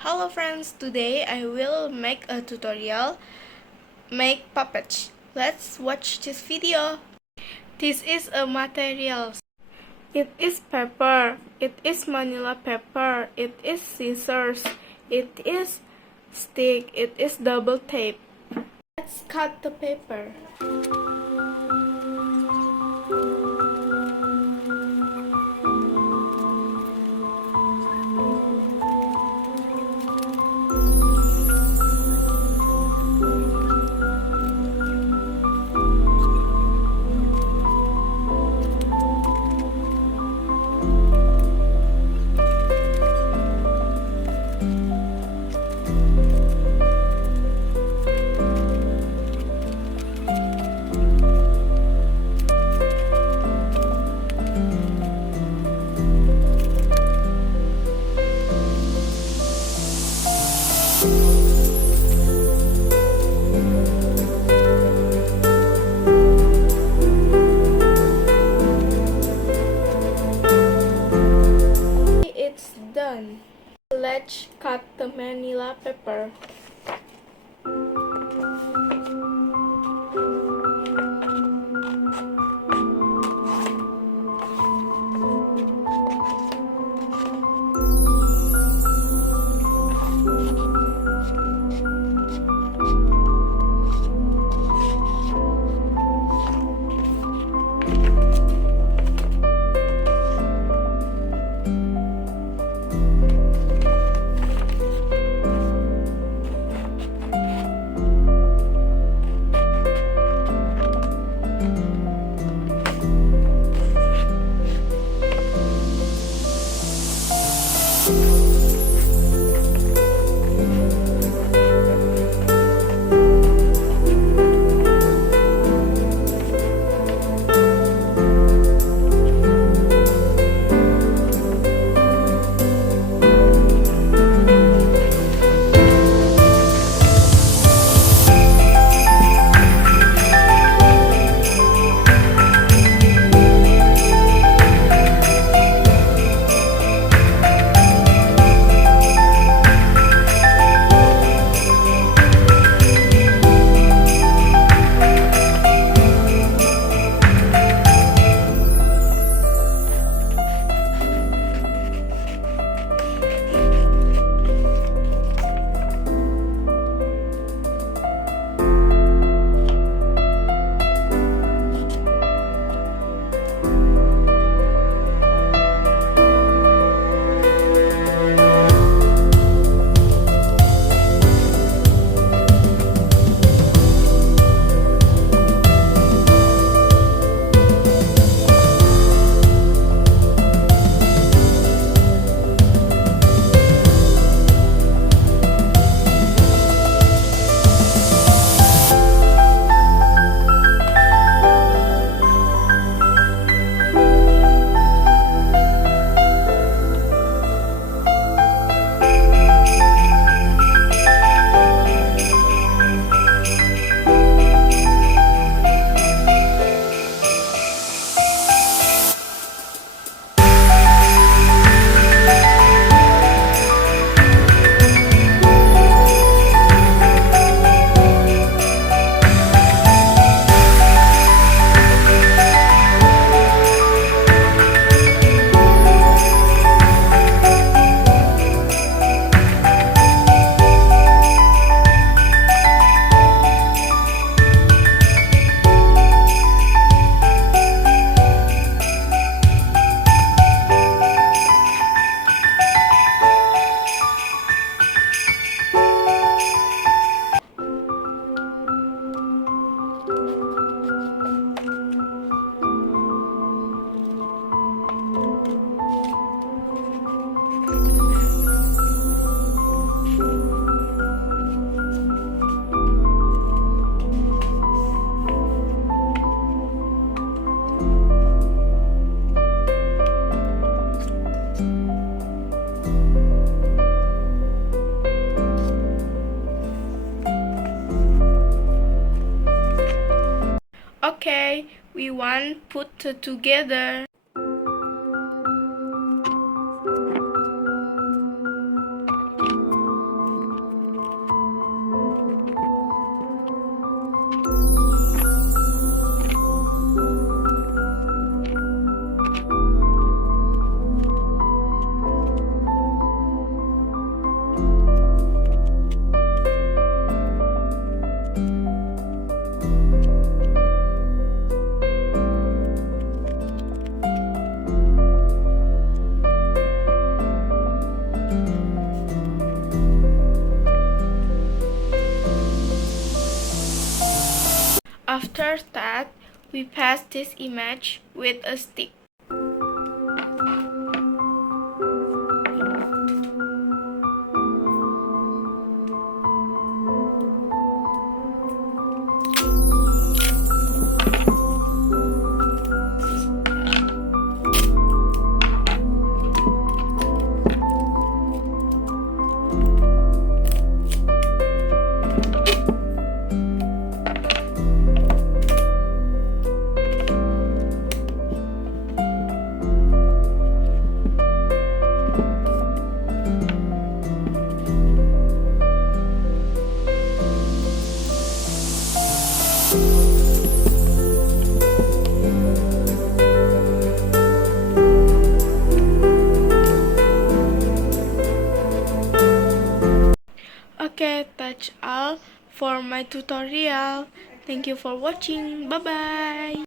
Hello friends, today I will make a tutorial make puppets. Let's watch this video. This is a material. It is paper, it is manila paper, it is scissors, it is stick, it is double tape. Let's cut the paper. It's done. Let's cut the manila paper. Okay, we want put together. After that, we paste this image with a stick. Okay, that's all for my tutorial. Thank you for watching. Bye bye.